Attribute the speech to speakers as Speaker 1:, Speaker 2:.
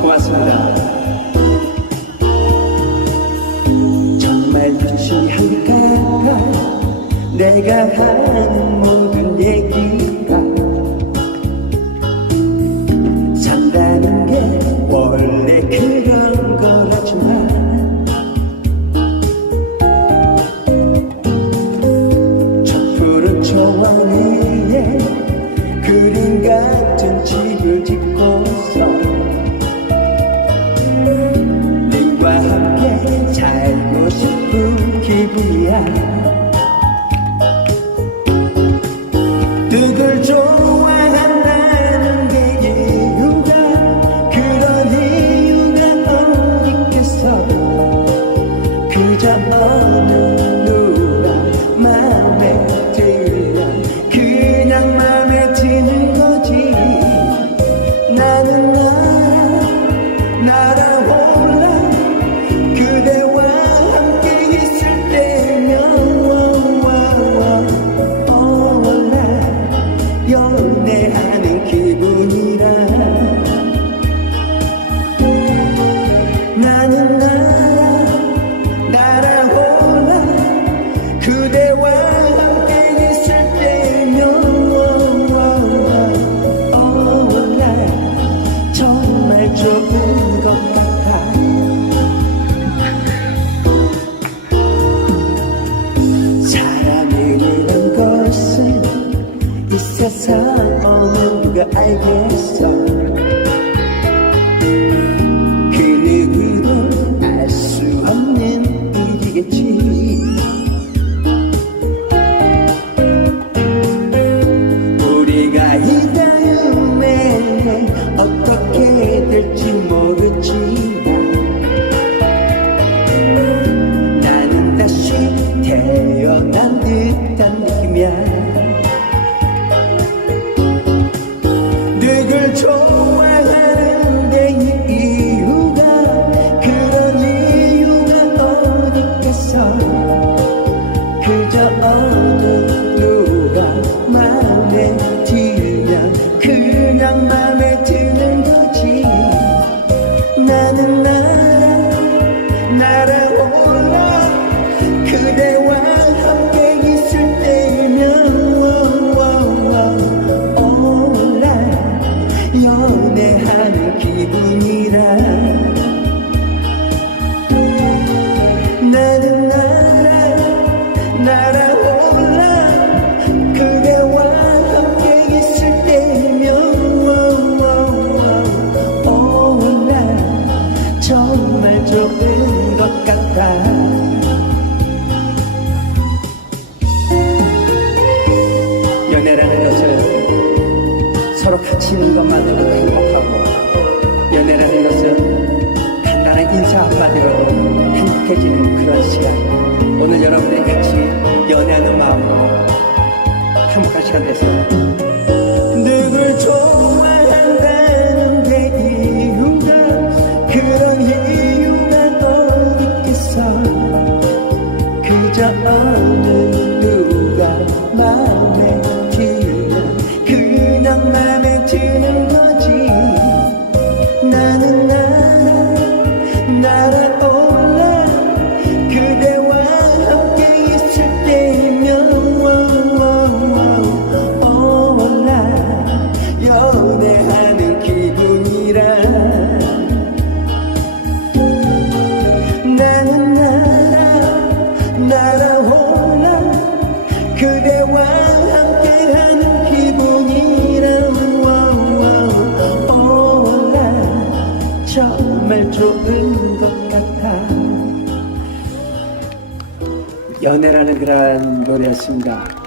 Speaker 1: 고맙습니다. 하니까 내가 하는 모습 거야 그걸 좀 내 saat malam juga I guess. 重 서로 같이 있는 것만으로도 행복하고 연애라는 것은 간단한 인사 한마디로도 행복해지는 그런 시간 오늘 여러분들이 같이 연애하는 마음으로 행복한 시간 되세요. 그대와 함께하는 기분이라면 wow, 정말 좋은 것 같아 연애라는 그런 노래였습니다.